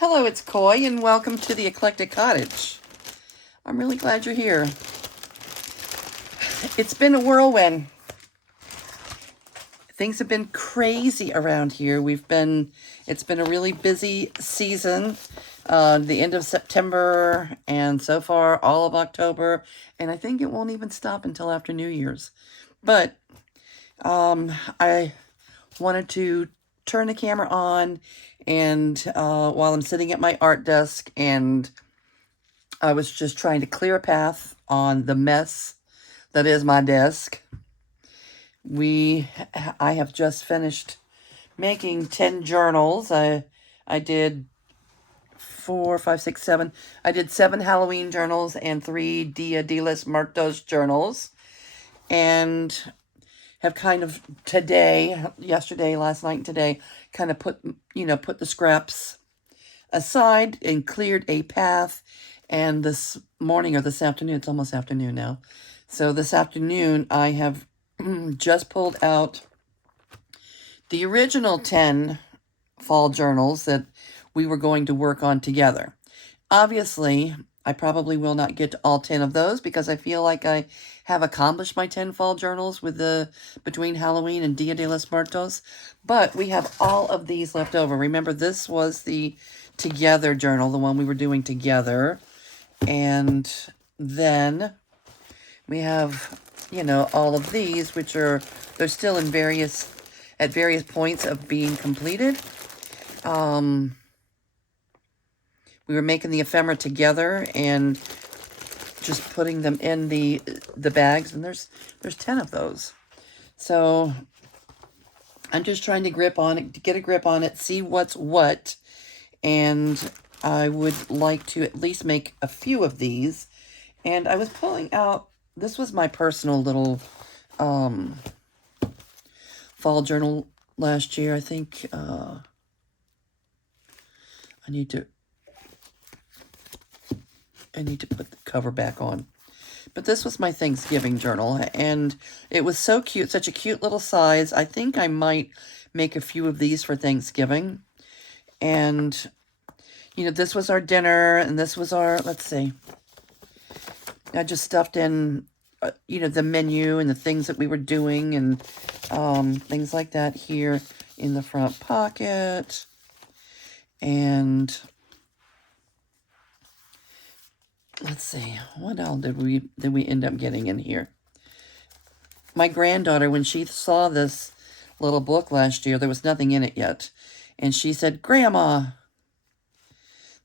Hello, it's Coy, and welcome to the Eclectic Cottage. I'm really glad you're here. It's been a whirlwind. Things have been crazy around here. It's been a really busy season. The end of September, and so far all of October, and I think it won't even stop until after New Year's. But I wanted to turn the camera on, and while I'm sitting at my art desk, and I was just trying to clear a path on the mess that is my desk. I have just finished making 10 journals. I did 4, 5, 6, 7. I did 7 Halloween journals and 3 Dia de los Muertos journals. And have kind of yesterday, last night, and today, kind of put the scraps aside and cleared a path. And this morning or this afternoon, it's almost afternoon now. So this afternoon, I have just pulled out the original 10 fall journals that we were going to work on together. Obviously, I probably will not get to all 10 of those because I feel like I have accomplished my 10 fall journals between Halloween and Dia de los Muertos. But we have all of these left over. Remember, this was the together journal, the one we were doing together. And then we have, all of these, they're still at various points of being completed. We were making the ephemera together and just putting them in the bags, and there's 10 of those. So I'm just trying to get a grip on it, see what's what, and I would like to at least make a few of these. And I was pulling out, this was my personal little fall journal last year. I think I need to put the cover back on. But this was my Thanksgiving journal, and it was so cute, such a cute little size. I think I might make a few of these for Thanksgiving. And, this was our dinner, and this was let's see. I just stuffed in, the menu and the things that we were doing and things like that here in the front pocket. And let's see, what else did we end up getting in here? My granddaughter, when she saw this little book last year, there was nothing in it yet. And she said, "Grandma,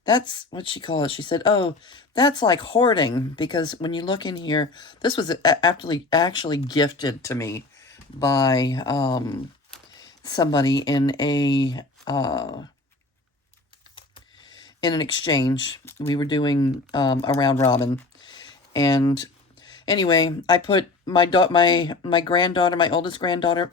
that's what she called it." She said, "Oh, that's like hoarding." Because when you look in here, this was actually gifted to me by somebody in an exchange. We were doing a round robin. And anyway, I put my granddaughter, my oldest granddaughter,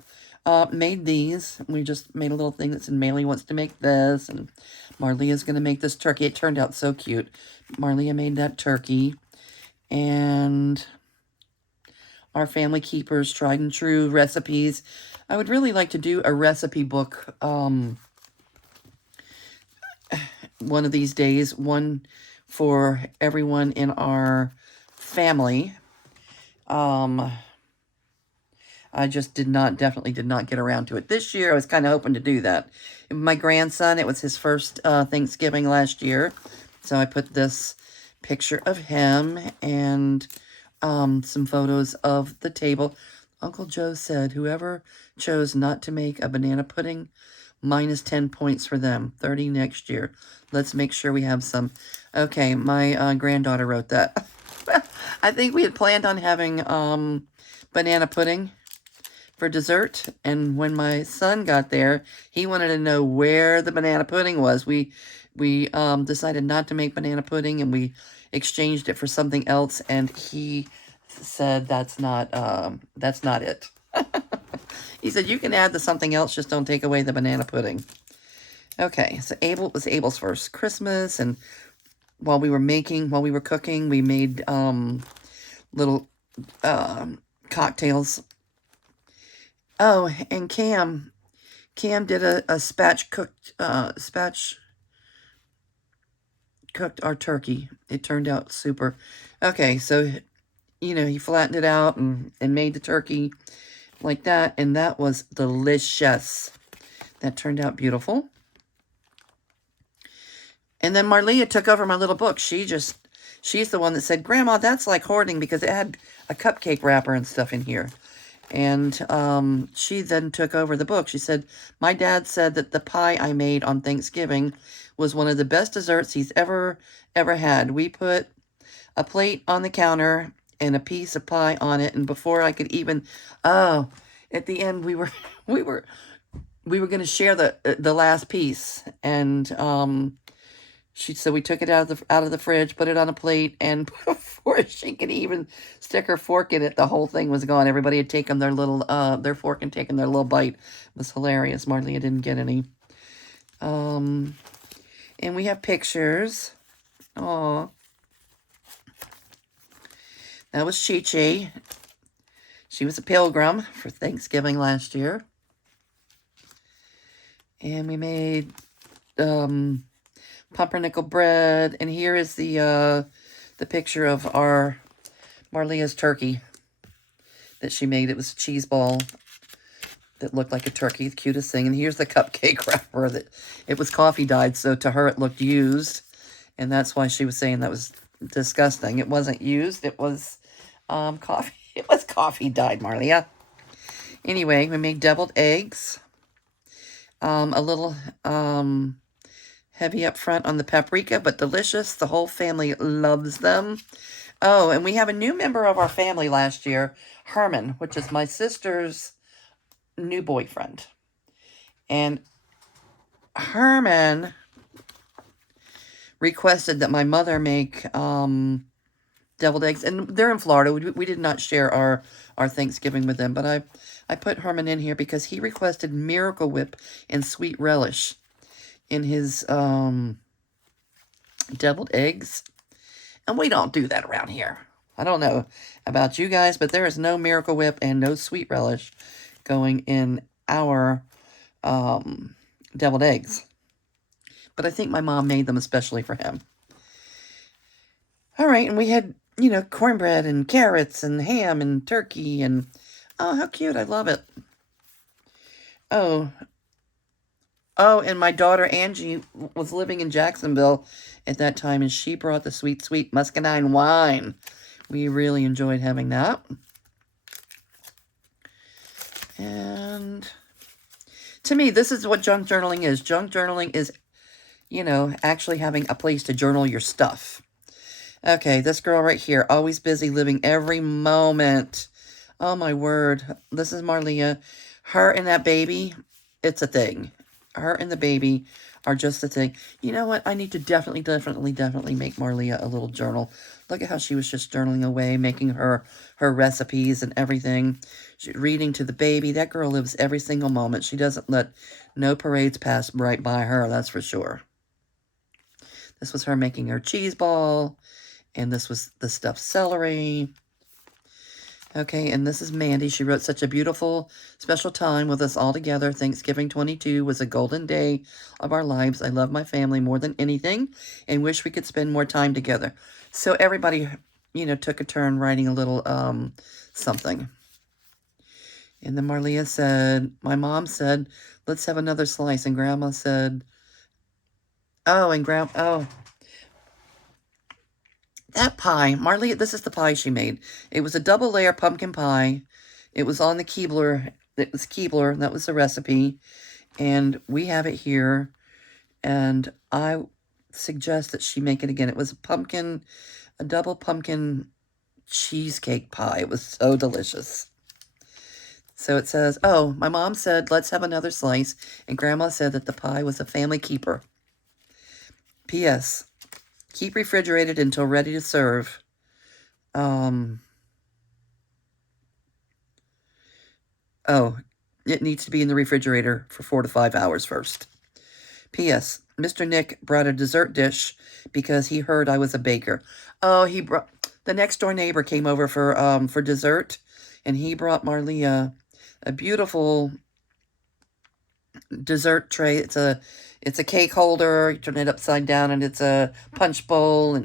made these. We just made a little thing that said, "Maylee wants to make this," and Marlia's going to make this turkey. It turned out so cute. Marlia made that turkey. And our Family Keepers tried and true recipes. I would really like to do a recipe book one of these days, one for everyone in our family. I just definitely did not get around to it this year. I was kind of hoping to do that. My grandson, it was his first Thanksgiving last year. So I put this picture of him and some photos of the table. Uncle Joe said, whoever chose not to make a banana pudding, minus 10 points for them. 30 next year. Let's make sure we have some. Okay, my granddaughter wrote that. I think we had planned on having banana pudding for dessert, and when my son got there, he wanted to know where the banana pudding was. We decided not to make banana pudding, and we exchanged it for something else, and he said that's not it. He said, "You can add the something else, just don't take away the banana pudding." Okay, so it was Abel's first Christmas, and while we were cooking, we made little cocktails. Oh, and Cam did a spatch cooked our turkey. It turned out super. Okay, so, you know, he flattened it out and made the turkey like that, and that was delicious. That turned out beautiful. And then Marlia took over my little book. She's the one that said, Grandma, that's like hoarding, because it had a cupcake wrapper and stuff in here. And she then took over the book. She said, my dad said that the pie I made on Thanksgiving was one of the best desserts he's ever had. We put a plate on the counter and a piece of pie on it, and before I could even, at the end we were going to share the last piece, and she said we took it out of the fridge, put it on a plate, and before she could even stick her fork in it, the whole thing was gone. Everybody had taken their little their fork and taken their little bite. It was hilarious. Marlia didn't get any. And we have pictures. Aw. That was Chi-Chi. She was a pilgrim for Thanksgiving last year. And we made pumpernickel bread. And here is the picture of our Marlia's turkey that she made. It was a cheese ball that looked like a turkey, the cutest thing. And here's the cupcake wrapper that it was coffee dyed, so to her it looked used. And that's why she was saying that was disgusting. It wasn't used. It was coffee. It was coffee dyed, Marlia. Anyway, we made deviled eggs. A little heavy up front on the paprika, but delicious. The whole family loves them. Oh, and we have a new member of our family last year, Herman, which is my sister's new boyfriend. And Herman requested that my mother make deviled eggs, and they're in Florida. We did not share our Thanksgiving with them, but I put Herman in here because he requested Miracle Whip and sweet relish in his deviled eggs, and we don't do that around here. I don't know about you guys, but there is no Miracle Whip and no sweet relish going in our deviled eggs. But I think my mom made them especially for him. All right, and we had, you know, cornbread and carrots and ham and turkey, and oh, how cute. I love it. Oh, and my daughter Angie was living in Jacksonville at that time, and she brought the sweet, sweet muscadine wine. We really enjoyed having that. And to me, this is what junk journaling is. Junk journaling is, you know, actually having a place to journal your stuff. Okay, this girl right here, always busy, living every moment. Oh, my word. This is Marlia. Her and that baby, it's a thing. Her and the baby are just a thing. You know what? I need to definitely make Marlia a little journal. Look at how she was just journaling away, making her recipes and everything. Reading to the baby. That girl lives every single moment. She doesn't let no parades pass right by her, that's for sure. This was her making her cheese ball. And this was the stuffed celery. Okay, and this is Mandy. She wrote, such a beautiful, special time with us all together. Thanksgiving 22 was a golden day of our lives. I love my family more than anything and wish we could spend more time together. So everybody, you know, took a turn writing a little something. And then Marlia said, my mom said, let's have another slice. And Grandma said, that pie, Marlia, this is the pie she made. It was a double layer pumpkin pie. It was on the Keebler. It was Keebler. That was the recipe. And we have it here. And I suggest that she make it again. It was a double pumpkin cheesecake pie. It was so delicious. So it says, oh, my mom said, let's have another slice. And Grandma said that the pie was a family keeper. P.S. Keep refrigerated until ready to serve. It needs to be in the refrigerator for 4 to 5 hours first. P.S. Mr. Nick brought a dessert dish because he heard I was a baker. Oh, the next door neighbor came over for dessert, and he brought Marlia a beautiful dessert tray. It's a cake holder. You turn it upside down, and it's a punch bowl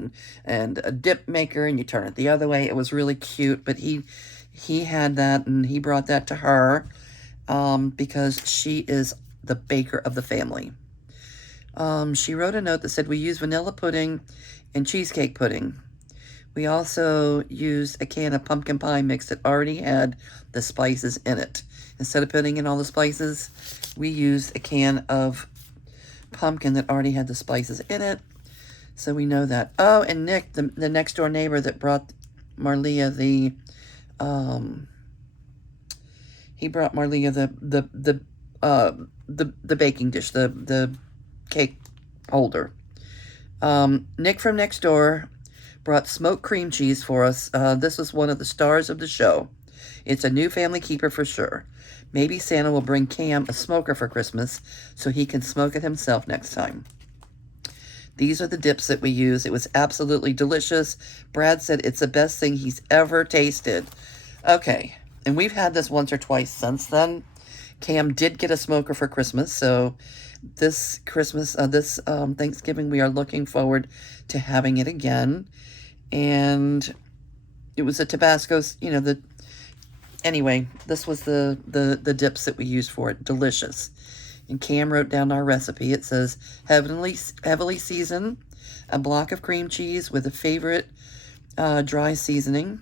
and a dip maker, and you turn it the other way. It was really cute, but he had that, and he brought that to her because she is the baker of the family. She wrote a note that said, we use vanilla pudding and cheesecake pudding. We also used a can of pumpkin pie mix that already had the spices in it. Instead of putting in all the spices, we used a can of pumpkin that already had the spices in it. So we know that. Oh, and Nick, the next door neighbor that brought Marlia he brought Marlia the baking dish, the cake holder. Nick from next door brought smoked cream cheese for us. This was one of the stars of the show. It's a new family keeper for sure. Maybe Santa will bring Cam a smoker for Christmas so he can smoke it himself next time. These are the dips that we use. It was absolutely delicious. Brad said it's the best thing he's ever tasted. Okay, and we've had this once or twice since then. Cam did get a smoker for Christmas, so this Christmas, Thanksgiving, we are looking forward to having it again. And it was a Tabasco, anyway, this was the dips that we used for it. Delicious. And Cam wrote down our recipe. It says, heavily season, a block of cream cheese with a favorite dry seasoning,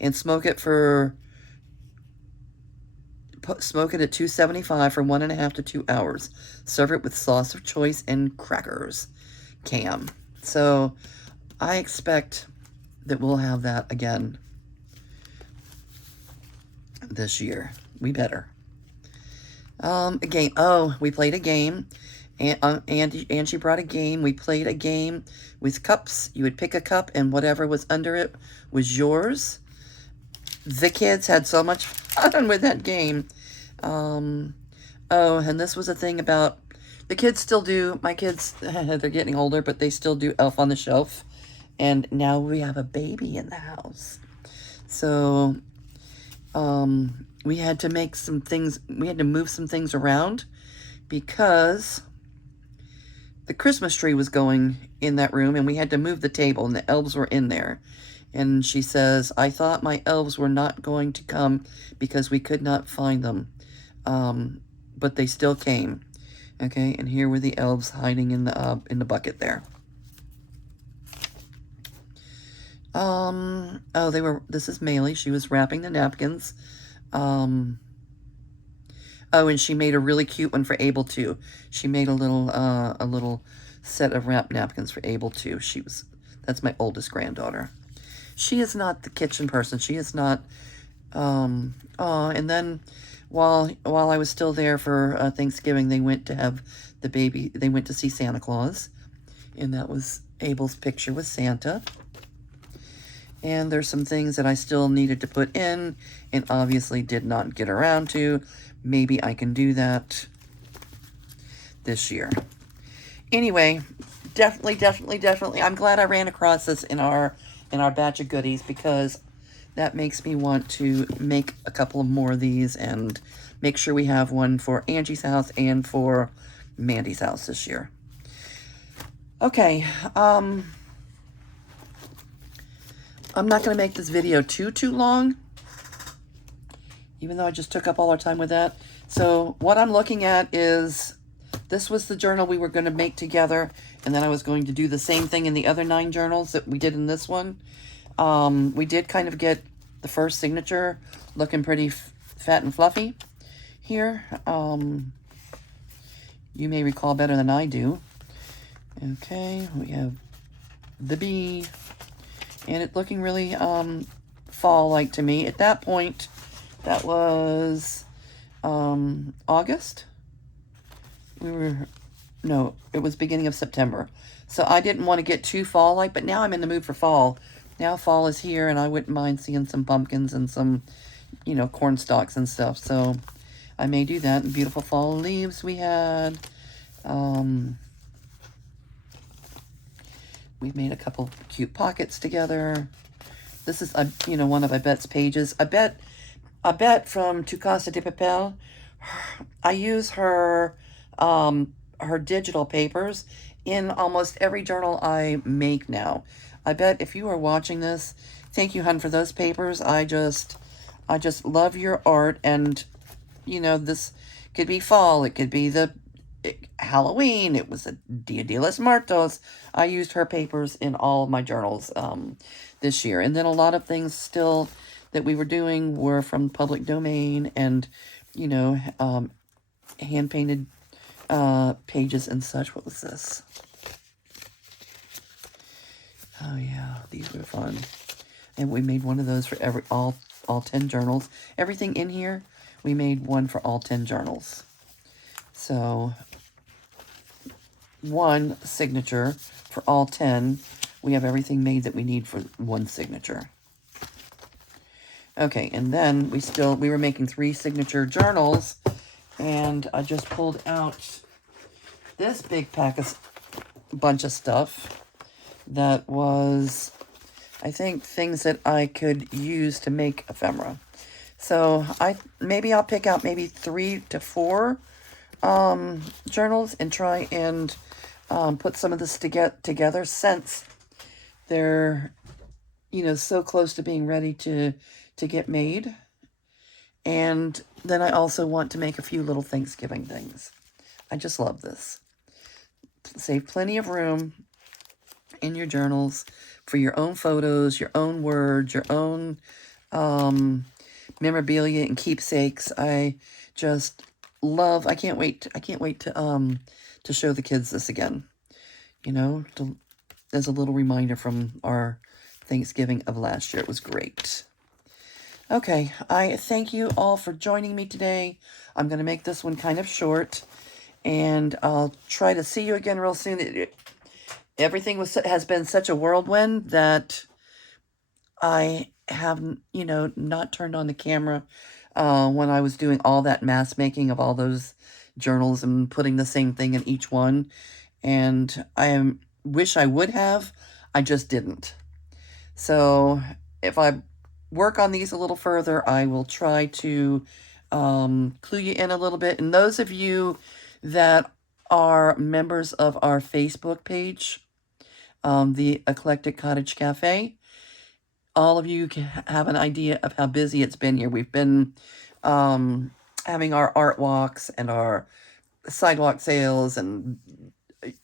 and smoke it at 275 for 1.5 to 2 hours. Serve it with sauce of choice and crackers. Cam. So I expect that we'll have that again this year. We better. A game. Oh, we played a game. And Angie brought a game. We played a game with cups. You would pick a cup, and whatever was under it was yours. The kids had so much fun with that game. Oh, and this was a thing about, the kids still do, my kids, they're getting older, but they still do Elf on the Shelf. And now we have a baby in the house. So, we had to make some things, we had to move some things around because the Christmas tree was going in that room, and we had to move the table, and the elves were in there. And she says, I thought my elves were not going to come because we could not find them. But they still came. Okay, and here were the elves hiding in the bucket there. Oh, this is Maylee. She was wrapping the napkins. Oh, and she made a really cute one for Abel too. She made a little set of wrap napkins for Abel too. That's my oldest granddaughter. She is not the kitchen person. She is not, and then while I was still there for Thanksgiving, they went to have the baby, they went to see Santa Claus, and that was Abel's picture with Santa. And there's some things that I still needed to put in, and obviously did not get around to. Maybe I can do that this year. Anyway, definitely, I'm glad I ran across this in our batch of goodies, because that makes me want to make a couple of more of these and make sure we have one for Angie's house and for Mandy's house this year. Okay, I'm not going to make this video too long, even though I just took up all our time with that. So what I'm looking at is, this was the journal we were going to make together, and then I was going to do the same thing in the other 9 journals that we did in this one. We did kind of get the first signature looking pretty fat and fluffy here. You may recall better than I do. Okay, we have the bee, and it's looking really fall-like to me. At that point, that was August. It was beginning of September. So I didn't want to get too fall-like, but now I'm in the mood for fall. Now fall is here, and I wouldn't mind seeing some pumpkins and some, corn stalks and stuff. So I may do that. And beautiful fall leaves we had. We've made a couple cute pockets together. This is, one of Abette's pages. Abette from Tu Casa de Papel. I use her her digital papers in almost every journal I make now. I bet if you are watching this, thank you, hun, for those papers. I just love your art. And you know, this could be fall, it could be Halloween, it was a Dia de los Muertos. I used her papers in all of my journals this year. And then a lot of things still that we were doing were from public domain and, you know, hand-painted pages and such. What was this? Oh yeah, these were fun. And we made one of those for all 10 journals. Everything in here, we made one for all 10 journals. So, one signature for all 10. We have everything made that we need for one signature. Okay, and then we were making 3 signature journals, and I just pulled out this big bunch of stuff that was, I think, things that I could use to make ephemera. So maybe I'll pick out maybe 3 to 4 journals and try and put some of this together, since they're, you know, so close to being ready to get made. And then I also want to make a few little Thanksgiving things. I just love this. Save plenty of room in your journals for your own photos, your own words, your own memorabilia and keepsakes. I just love, I can't wait to show the kids this again, you know, as a little reminder from our Thanksgiving of last year. It was great. Okay, I thank you all for joining me today. I'm going to make this one kind of short, and I'll try to see you again real soon. Everything has been such a whirlwind that I have, you know, not turned on the camera when I was doing all that mass making of all those journals and putting the same thing in each one. And I wish I would have. I just didn't. So if I work on these a little further, I will try to clue you in a little bit. And those of you that are members of our Facebook page, the Eclectic Cottage Cafe, all of you can have an idea of how busy it's been here. We've been having our art walks and our sidewalk sales and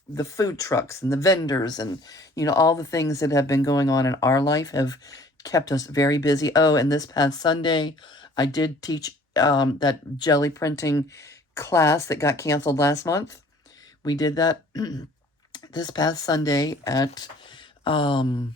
the food trucks and the vendors and, you know, all the things that have been going on in our life have kept us very busy. Oh, and this past Sunday, I did teach that jelly printing class that got canceled last month. We did that this past Sunday at the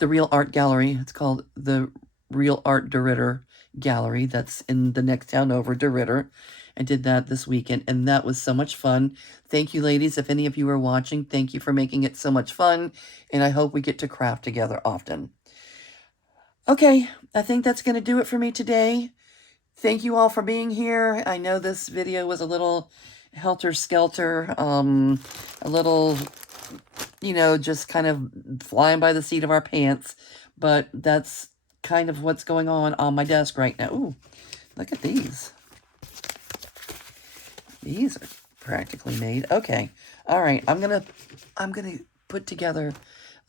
Real Art Gallery. It's called the Real Art DeRidder Gallery. That's in the next town over, DeRidder. I did that this weekend, and that was so much fun. Thank you, ladies. If any of you are watching, thank you for making it so much fun, and I hope we get to craft together often. Okay, I think that's going to do it for me today. Thank you all for being here. I know this video was a little helter-skelter, a little, you know, just kind of flying by the seat of our pants, but that's kind of what's going on my desk right now. Ooh, look at these. These are practically made. Okay. All right. I'm gonna put together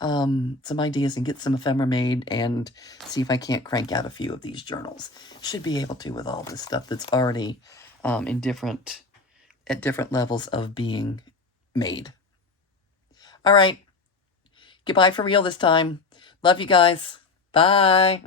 some ideas and get some ephemera made and see if I can't crank out a few of these journals. Should be able to with all this stuff that's already at different levels of being made. All right. Goodbye for real this time. Love you guys. Bye.